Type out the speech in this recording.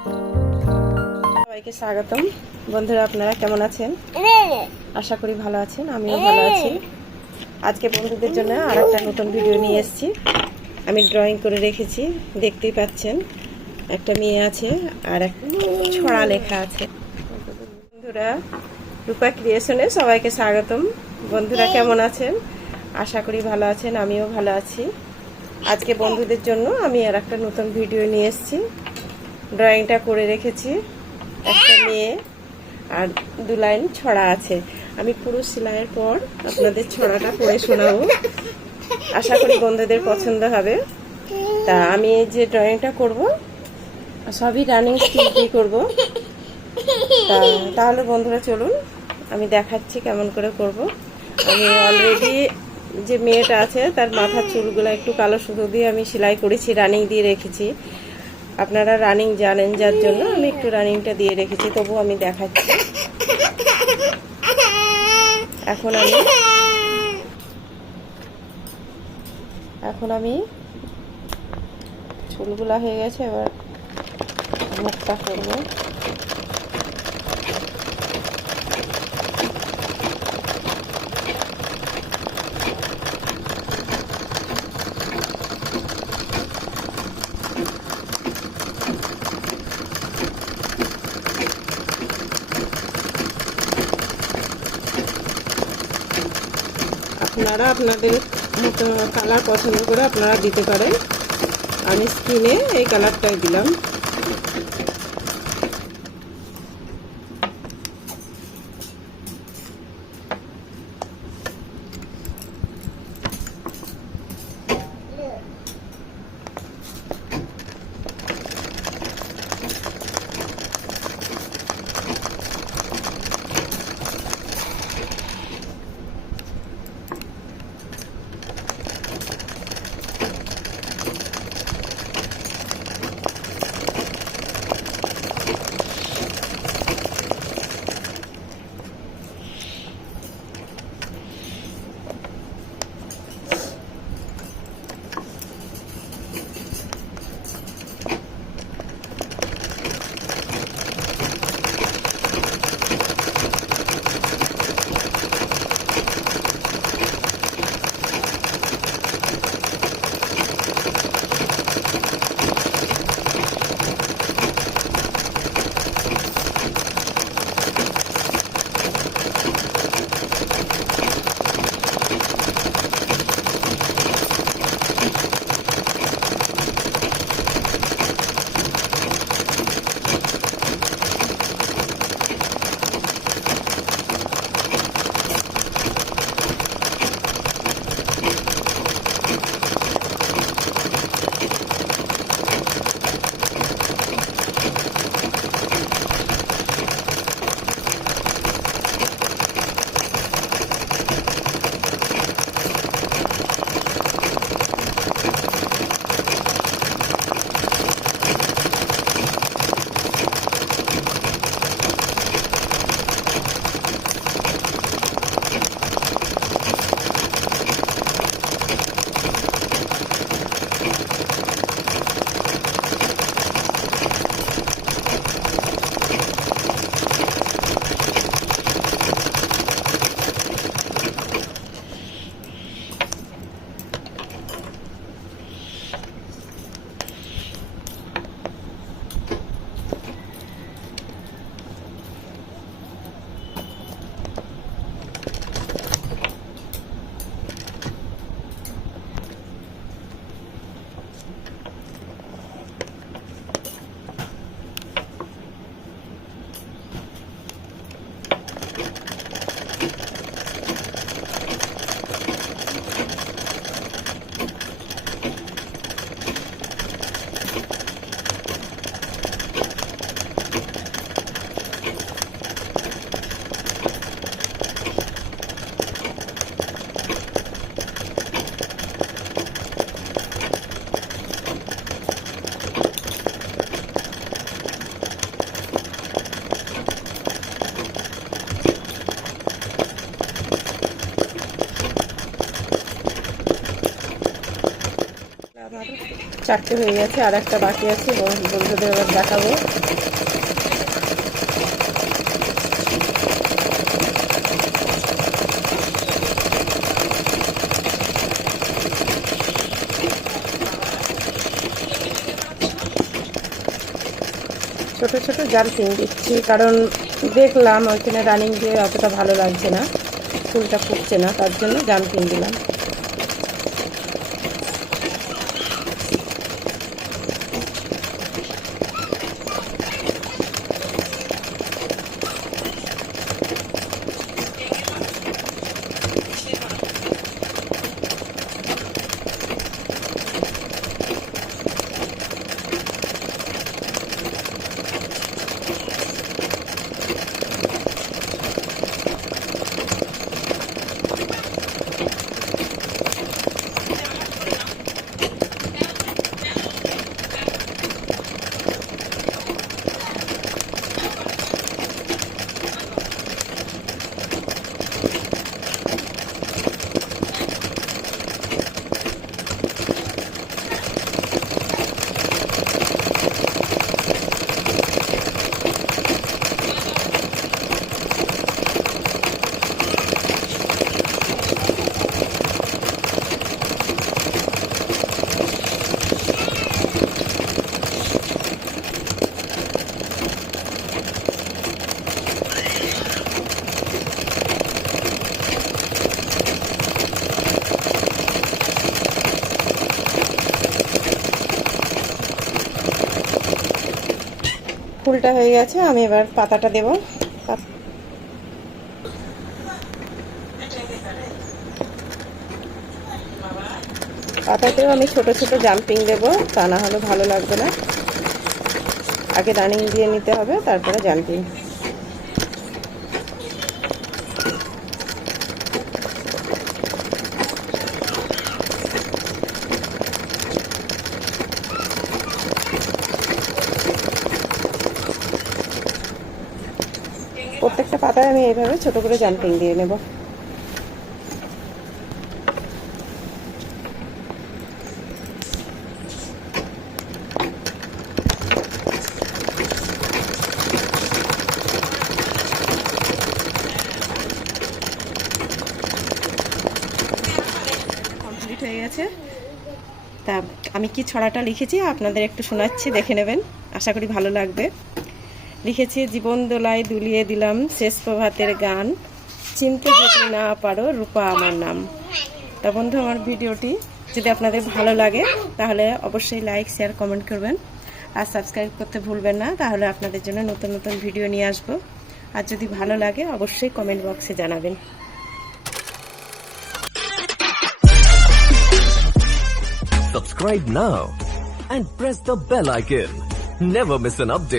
সবাইকে স্বাগতম। বন্ধুরা, আপনারা কেমন আছেন? আশা করি ভালো আছেন, আমিও ভালো আছি। আজকে বন্ধুদের জন্য আরেকটা নতুন ভিডিও নিয়ে এসেছি। আমি ড্রয়িং করে রেখেছি, দেখতেই পাচ্ছেন। একটা মেয়ে আছে আর একটা ছড়া লেখা আছে। বন্ধুরা, রূপা ক্রিয়েশনে সবাইকে স্বাগতম। বন্ধুরা কেমন আছেন? আশা করি ভালো আছেন, আমিও ভালো আছি। আজকে বন্ধুদের জন্য আমি আর একটা নতুন ভিডিও নিয়ে এসেছি। ড্রয়িংটা করে রেখেছি, একটা মেয়ে আর 2 লাইন ছড়া আছে। আমি পুরো সেলাইয়ের পর আপনাদের ছড়াটা পড়ে শোনাবো। আশা করি বন্ধুদের পছন্দ হবে। তা আমি এই যে ড্রয়িংটা করব সবই রানিং স্টিচ দিয়ে করবো। তাহলে বন্ধুরা চলুন আমি দেখাচ্ছি কেমন করে করব। আমি অলরেডি যে মেয়েটা আছে তার মাথার চুলগুলো একটু কালো সুতো দিয়ে আমি সেলাই করেছি, রানিং দিয়ে রেখেছি। আপনারা রানিং জানেন, যার জন্য আমি একটু রানিংটা দিয়ে রেখেছি, তবু আমি দেখাচ্ছি। এখন আমি চুলগুলা হয়ে গেছে, এবার মুখটা করবো। আপনারা আপনাদের মতো কালার পছন্দ করে আপনারা দিতে পারেন। আমি স্কিনে এই কালারটাই দিলাম। 4টে হয়ে গেছে, আর একটা বাকি আছে, বন্ধুদের আবার দেখাবো। ছোট ছোট জাম্পিং দিচ্ছি, কারণ দেখলাম ওইখানে রানিং দিয়ে অতটা ভালো লাগছে না, ফুলটা ফুটছে না, তার জন্য জাম্পিং দিলাম। ফুলটা হয়ে গেছে, আমি এবার পাতাটা দেব। পাতাতেও আমি ছোট ছোট জাম্পিং দেব, তা না হলে ভালো লাগবে না। আগে রানিং দিয়ে নিতে হবে, তারপরে জাম্পিং। প্রত্যেকটা পাতায় আমি এইভাবে ছোট করে জাম্পিং দিয়ে নেব। কমপ্লিট হয়ে গেছে। তা আমি কি ছড়াটা লিখেছি আপনাদের একটু শোনাচ্ছি, দেখে নেবেন, আশা করি ভালো লাগবে। লিখেছি, জীবন দোলায় দুলিয়ে দিলাম শেষ প্রভাতের গান, চিনতে যদি না পারো রূপা আমার নাম। তা বন্ধু, আমার ভিডিওটি যদি আপনাদের ভালো লাগে তাহলে অবশ্যই লাইক, শেয়ার, কমেন্ট করবেন, আর সাবস্ক্রাইব করতে ভুলবেন না, তাহলে আপনাদের জন্য নতুন নতুন ভিডিও নিয়ে আসবো। আর যদি ভালো লাগে অবশ্যই কমেন্ট বক্সে জানাবেন। Subscribe now and press the bell icon. Never miss an update.